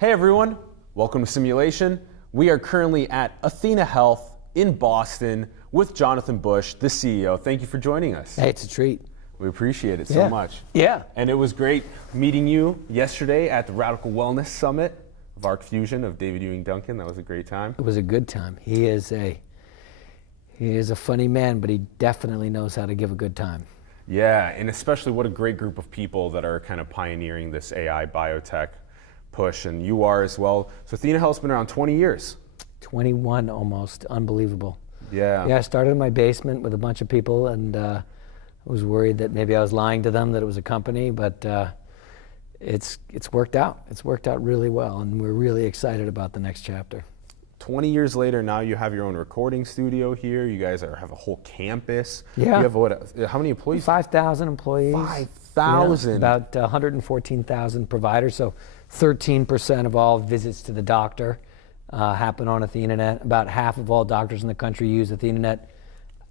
Hey everyone, welcome to Simulation. We are currently at AthenaHealth in Boston with Jonathan Bush, the CEO. Thank you for joining us. Hey, it's a treat. We appreciate it so much. Yeah. And it was great meeting you yesterday at the Radical Wellness Summit of Arc Fusion of David Ewing Duncan. That was a great time. It was a good time. He is a funny man, but he definitely knows how to give a good time. Yeah, and especially what a great group of people that are kind of pioneering this AI biotech push, and you are as well. So AthenaHealth's been around 20 years. 21 almost, unbelievable. Yeah. Yeah, I started in my basement with a bunch of people, and I was worried that maybe I was lying to them that it was a company, but it's worked out. It's worked out really well, and we're really excited about the next chapter. 20 years later, now you have your own recording studio here. You guys have a whole campus. Yeah. You have how many employees? 5,000 employees. 5,000. Yeah, about 114,000 providers. So 13% of all visits to the doctor happen on AthenaNet. About half of all doctors in the country use AthenaNet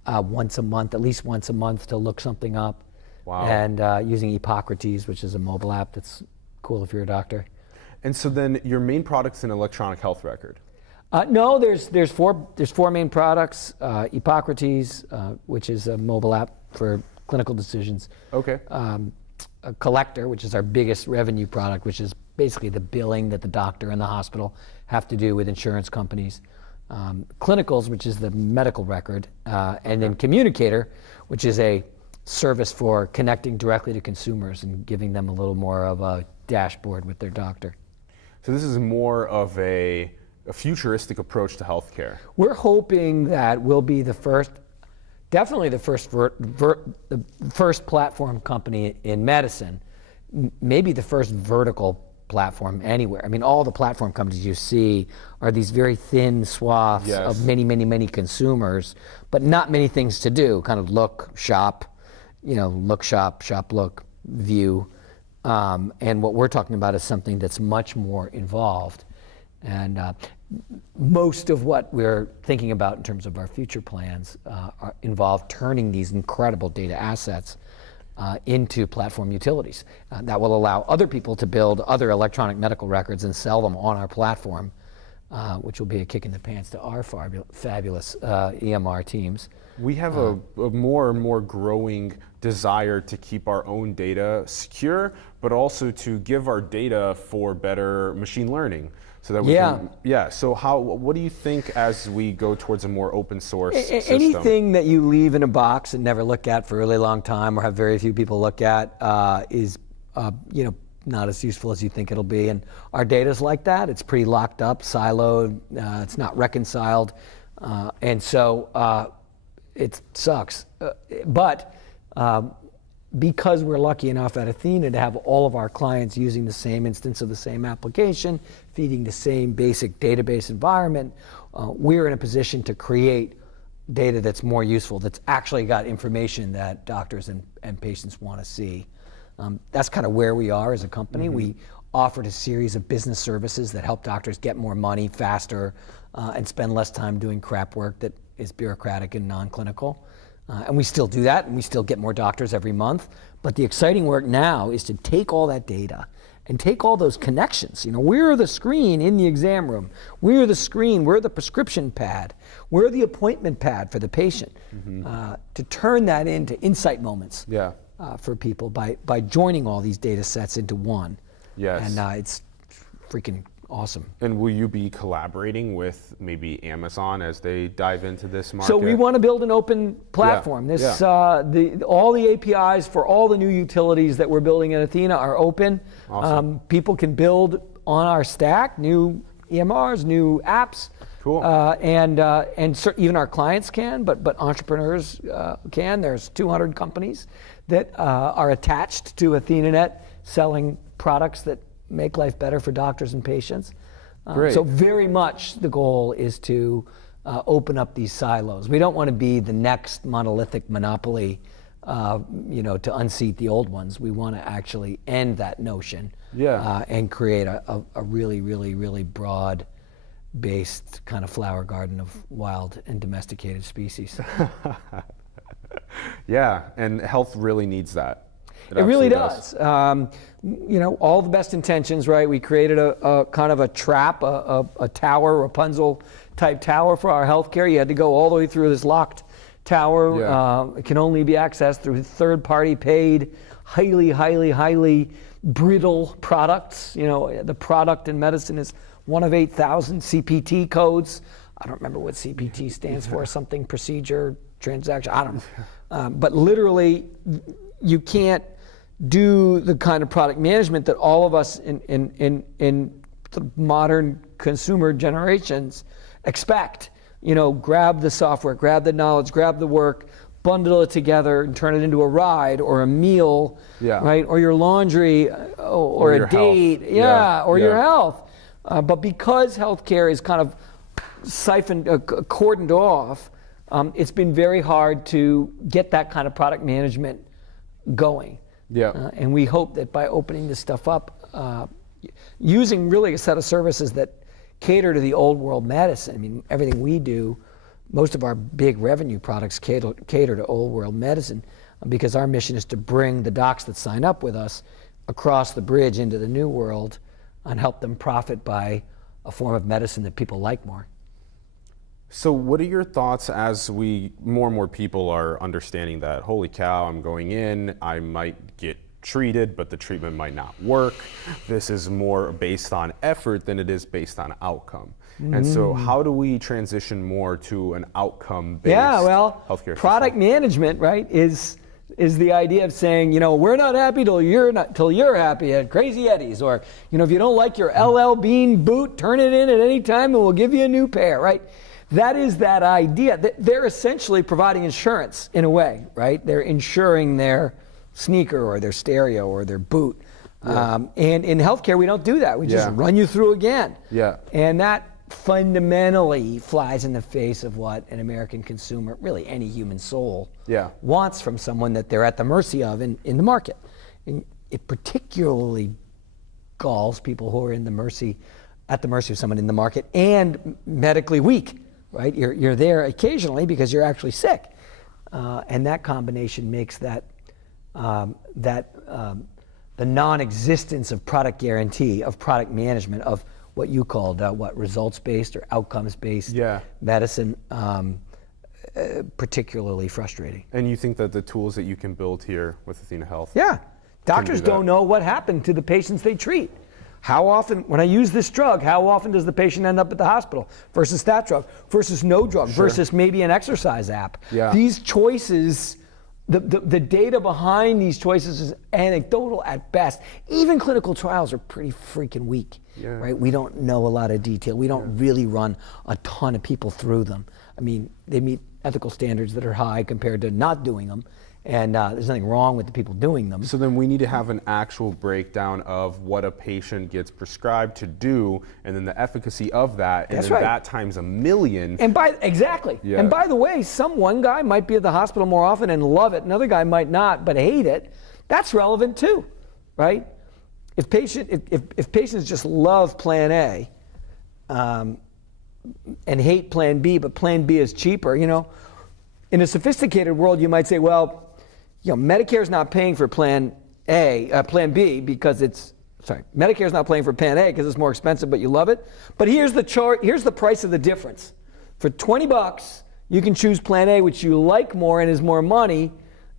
once a month, at least once a month, to look something up. Wow. And using Hippocrates, which is a mobile app that's cool if you're a doctor. And so then your main product's an electronic health record. No, there's four main products. Hippocrates, which is a mobile app for clinical decisions. Okay. A collector, which is our biggest revenue product, which is basically the billing that the doctor and the hospital have to do with insurance companies. Clinicals, which is the medical record, and then Communicator, which is a service for connecting directly to consumers and giving them a little more of a dashboard with their doctor. So this is more of a futuristic approach to healthcare. We're hoping that we'll be the first, definitely the first the first platform company in medicine, maybe the first vertical platform anywhere. I mean, all the platform companies you see are these very thin swaths of many consumers, but not many things to do. Kind of look, shop, look, shop, look, view. And what we're talking about is something that's much more involved. And most of what we're thinking about in terms of our future plans involve turning these incredible data assets into platform utilities. That will allow other people to build other electronic medical records and sell them on our platform, which will be a kick in the pants to our fabulous EMR teams. We have a more and more growing desire to keep our own data secure, but also to give our data for better machine learning. So that we can, so what do you think as we go towards a more open source system? Anything that you leave in a box and never look at for a really long time or have very few people look at is not as useful as you think it'll be. And our data's like that. It's pretty locked up, siloed, it's not reconciled. And so it sucks. But because we're lucky enough at Athena to have all of our clients using the same instance of the same application, feeding the same basic database environment, we're in a position to create data that's more useful, that's actually got information that doctors and patients want to see. That's kind of where we are as a company. Mm-hmm. We offered a series of business services that help doctors get more money faster and spend less time doing crap work that is bureaucratic and non-clinical. And we still do that, and we still get more doctors every month. But the exciting work now is to take all that data and take all those connections. We're the screen in the exam room. We're the screen. We're the prescription pad. We're the appointment pad for the patient. Mm-hmm. To turn that into insight moments for people by joining all these data sets into one. Yes. And it's freaking awesome. And will you be collaborating with maybe Amazon as they dive into this market? So we want to build an open platform. All the APIs for all the new utilities that we're building at Athena are open. Awesome. People can build on our stack new EMRs, new apps. Cool. Even our clients can, but entrepreneurs can. There's 200 companies that are attached to AthenaNet selling products that make life better for doctors and patients. Great. So very much the goal is to open up these silos. We don't want to be the next monolithic monopoly, to unseat the old ones. We want to actually end that notion and create a really, really, really broad-based kind of flower garden of wild and domesticated species. Yeah, and health really needs that. It really does. All the best intentions, right? We created a kind of a trap, a tower, Rapunzel type tower for our healthcare. You had to go all the way through this locked tower. Yeah. It can only be accessed through third-party paid, highly brittle products. The product in medicine is one of 8,000 CPT codes. I don't remember what CPT stands for, something procedure, transaction, I don't know. But literally, you can't do the kind of product management that all of us in the modern consumer generations expect. Grab the software, grab the knowledge, grab the work, bundle it together and turn it into a ride or a meal, right? Or your laundry, or a date, or your health. But because healthcare is kind of cordoned off, it's been very hard to get that kind of product management going. And we hope that by opening this stuff up, using really a set of services that cater to the old world medicine. I mean, everything we do, most of our big revenue products cater to old world medicine, because our mission is to bring the docs that sign up with us across the bridge into the new world and help them profit by a form of medicine that people like more. So what are your thoughts as more and more people are understanding that, holy cow, I'm going in, I might get treated, but the treatment might not work. This is more based on effort than it is based on outcome. And so how do we transition more to an outcome-based healthcare system? Product management, right, is the idea of saying, we're not happy till you're happy at Crazy Eddie's, or, if you don't like your LL Bean boot, turn it in at any time and we'll give you a new pair, right? That is that idea. They're essentially providing insurance in a way, right? They're insuring their sneaker or their stereo or their boot. And in healthcare, we don't do that. We just run you through again. And that fundamentally flies in the face of what an American consumer, really any human soul, wants from someone that they're at the mercy of in the market. And it particularly galls people who are at the mercy of someone in the market and medically weak, right? You're there occasionally because you're actually sick. And that combination makes the non-existence of product guarantee, of product management, of what you called results-based or outcomes-based medicine, particularly frustrating. And you think that the tools that you can build here with AthenaHealth? Doctors don't know what happened to the patients they treat. How often, when I use this drug, how often does the patient end up at the hospital versus that drug versus no drug versus maybe an exercise app? These choices, the data behind these choices is anecdotal at best. Even clinical trials are pretty freaking weak, right? We don't know a lot of detail. We don't really run a ton of people through them. I mean, they meet ethical standards that are high compared to not doing them. And there's nothing wrong with the people doing them. So then we need to have an actual breakdown of what a patient gets prescribed to do, and then the efficacy of that, and that times a million. And And by the way, one guy might be at the hospital more often and love it. Another guy might not, but hate it. That's relevant too, right? If patients just love Plan A and hate Plan B, but Plan B is cheaper, in a sophisticated world, you might say, well, Medicare's not paying for Plan B because Medicare's not paying for Plan A because it's more expensive, but you love it. But here's the chart, here's the price of the difference. For $20, you can choose Plan A, which you like more and is more money,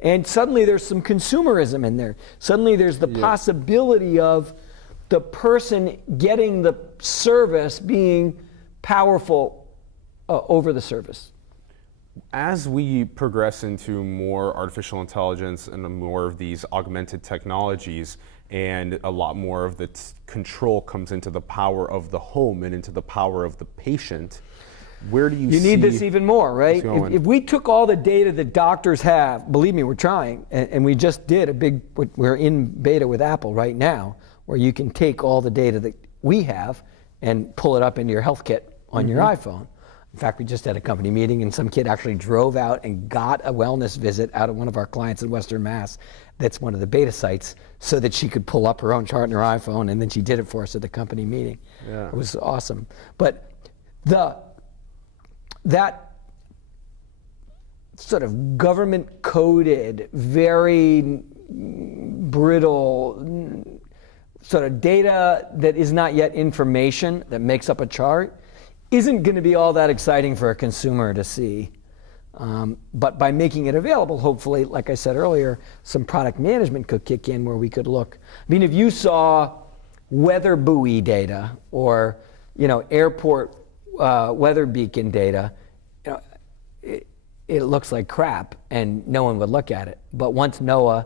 and suddenly there's some consumerism in there. Suddenly there's the possibility of the person getting the service being powerful over the service. As we progress into more artificial intelligence and more of these augmented technologies, and a lot more of the control comes into the power of the home and into the power of the patient, where do you see... You need this even more, right? If we took all the data that doctors have, believe me, we're trying, and we just did we're in beta with Apple right now, where you can take all the data that we have and pull it up into your health kit on your iPhone. In fact, we just had a company meeting and some kid actually drove out and got a wellness visit out of one of our clients in Western Mass that's one of the beta sites so that she could pull up her own chart in her iPhone, and then she did it for us at the company meeting. It was awesome. But that sort of government coded, very brittle sort of data that is not yet information that makes up a chart isn't going to be all that exciting for a consumer to see. But by making it available, hopefully, like I said earlier, some product management could kick in where we could look. I mean, if you saw weather buoy data or, airport weather beacon data, it looks like crap and no one would look at it. But once NOAA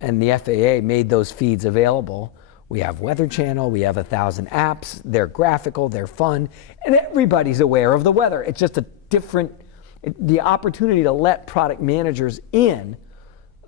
and the FAA made those feeds available, we have Weather Channel, we have 1,000 apps, they're graphical, they're fun, and everybody's aware of the weather. It's just a different, the opportunity to let product managers in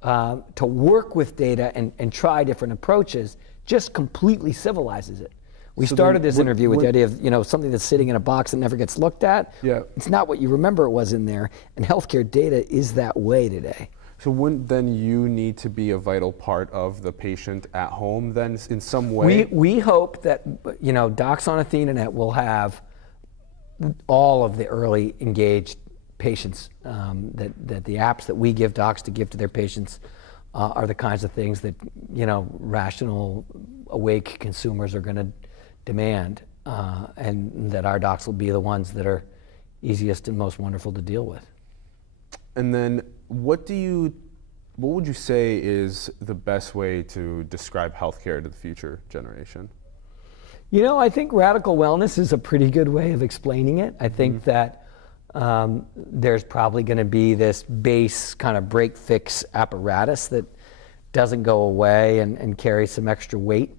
to work with data and try different approaches just completely civilizes it. We started this interview with the idea of something that's sitting in a box that never gets looked at. Yeah. It's not what you remember it was in there, and healthcare data is that way today. So wouldn't then you need to be a vital part of the patient at home then in some way? We hope that docs on AthenaNet will have all of the early engaged patients, that the apps that we give docs to give to their patients are the kinds of things that rational, awake consumers are going to demand, and that our docs will be the ones that are easiest and most wonderful to deal with. And then what would you say is the best way to describe healthcare to the future generation? I think radical wellness is a pretty good way of explaining it. I think that there's probably going to be this base kind of break fix apparatus that doesn't go away and carries some extra weight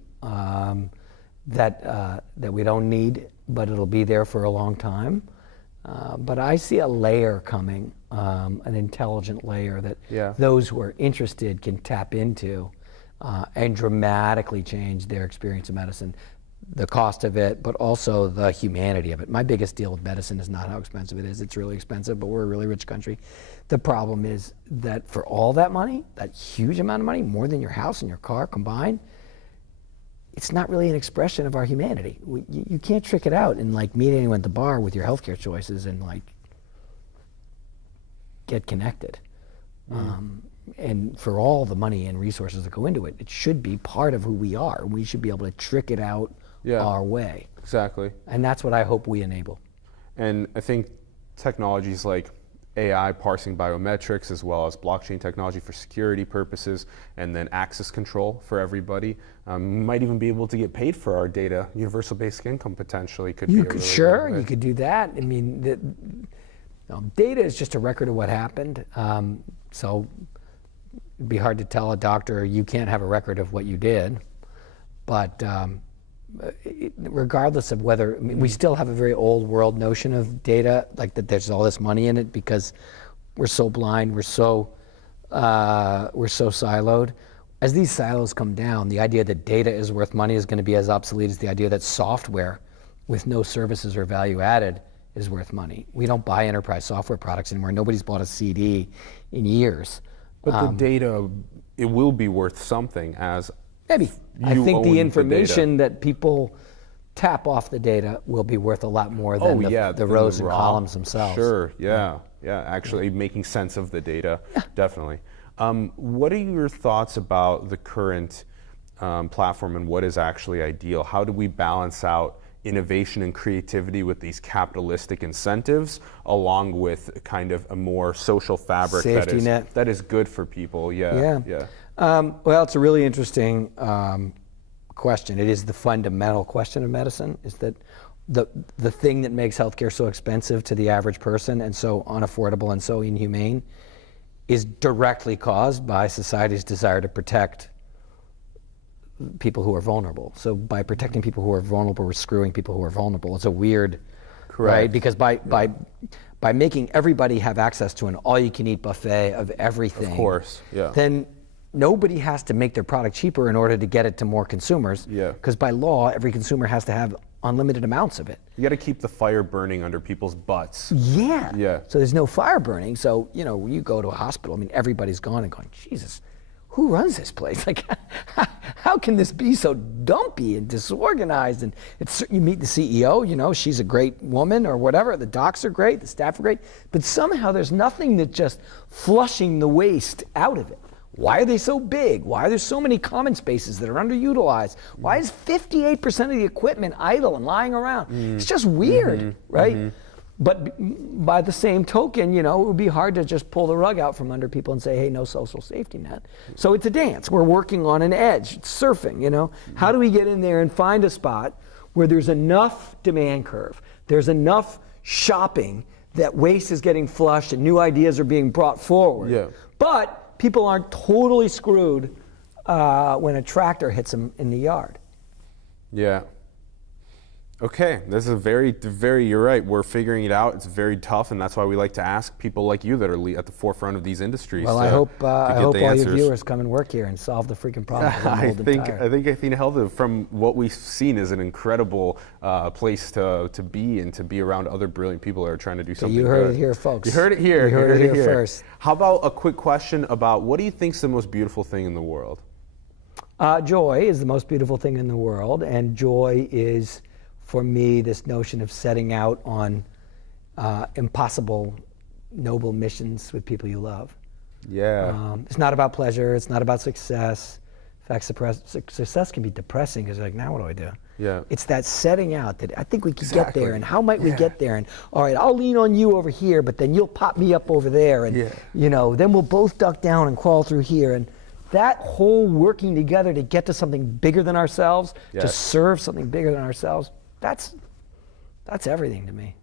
that we don't need, but it'll be there for a long time. But I see a layer coming, an intelligent layer that those who are interested can tap into and dramatically change their experience of medicine. The cost of it, but also the humanity of it. My biggest deal with medicine is not how expensive it is. It's really expensive, but we're a really rich country. The problem is that for all that money, that huge amount of money, more than your house and your car combined, it's not really an expression of our humanity. You can't trick it out and meet anyone at the bar with your healthcare choices and get connected. And for all the money and resources that go into it, it should be part of who we are. We should be able to trick it out our way. Exactly. And that's what I hope we enable. And I think technologies like AI parsing biometrics as well as blockchain technology for security purposes and then access control for everybody. Might even be able to get paid for our data. Universal basic income potentially could be a really Sure, good way. you could do that. I mean, data is just a record of what happened. So it'd be hard to tell a doctor you can't have a record of what you did. But regardless of whether, we still have a very old world notion of data, that there's all this money in it because we're so blind, we're so siloed. As these silos come down, the idea that data is worth money is going to be as obsolete as the idea that software with no services or value added is worth money. We don't buy enterprise software products anymore. Nobody's bought a CD in years. But the data, it will be worth something as maybe. I think the information that people tap off the data will be worth a lot more than the rows and columns themselves. Sure, yeah, actually making sense of the data, definitely. What are your thoughts about the current platform and what is actually ideal? How do we balance out innovation and creativity with these capitalistic incentives along with kind of a more social fabric that is good for people? Yeah. Well, it's a really interesting question. It is the fundamental question of medicine, is that the thing that makes healthcare so expensive to the average person and so unaffordable and so inhumane is directly caused by society's desire to protect people who are vulnerable. So by protecting people who are vulnerable, we're screwing people who are vulnerable. It's a weird, right? Because by making everybody have access to an all-you-can-eat buffet of everything, of course, then nobody has to make their product cheaper in order to get it to more consumers. Because by law, every consumer has to have unlimited amounts of it. You got to keep the fire burning under people's butts. Yeah. So there's no fire burning. So you go to a hospital. I mean, everybody's gone and going, Jesus, who runs this place? How can this be so dumpy and disorganized? And you meet the CEO, she's a great woman or whatever. The docs are great, the staff are great, but somehow there's nothing that just flushing the waste out of it. Why are they so big? Why are there so many common spaces that are underutilized? Why is 58% of the equipment idle and lying around? It's just weird, right? But by the same token, it would be hard to just pull the rug out from under people and say, hey, no social safety net. So it's a dance. We're working on an edge. It's surfing, How do we get in there and find a spot where there's enough demand curve, there's enough shopping that waste is getting flushed and new ideas are being brought forward. Yeah. But people aren't totally screwed when a tractor hits them in the yard. Yeah. Okay, this is you're right. We're figuring it out. It's very tough, and that's why we like to ask people like you that are at the forefront of these industries. Well, I hope all your viewers come and work here and solve the freaking problem. I think AthenaHealth, from what we've seen, is an incredible place to be and to be around other brilliant people that are trying to do something. You heard it here, folks. You heard it here. You heard it here first. How about a quick question about what do you think is the most beautiful thing in the world? Joy is the most beautiful thing in the world, and joy is, for me, this notion of setting out on impossible, noble missions with people you love. Yeah. It's not about pleasure. It's not about success. In fact, success can be depressing because you're like, now what do I do? Yeah. It's that setting out that I think we can get there, and how might we get there? And all right, I'll lean on you over here, but then you'll pop me up over there, and then we'll both duck down and crawl through here. And that whole working together to get to something bigger than ourselves, to serve something bigger than ourselves, that's everything to me.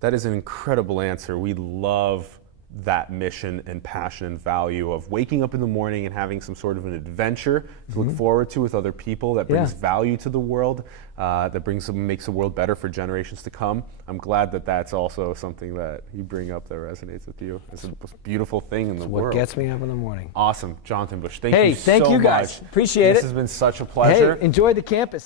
That is an incredible answer. We love that mission and passion and value of waking up in the morning and having some sort of an adventure to look forward to with other people that brings value to the world, that makes the world better for generations to come. I'm glad that that's also something that you bring up that resonates with you. It's the most beautiful thing in the world. What gets me up in the morning. Awesome. Jonathan Bush, thank you so much. Hey, thank you guys. Appreciate it. This has been such a pleasure. Hey, enjoy the campus.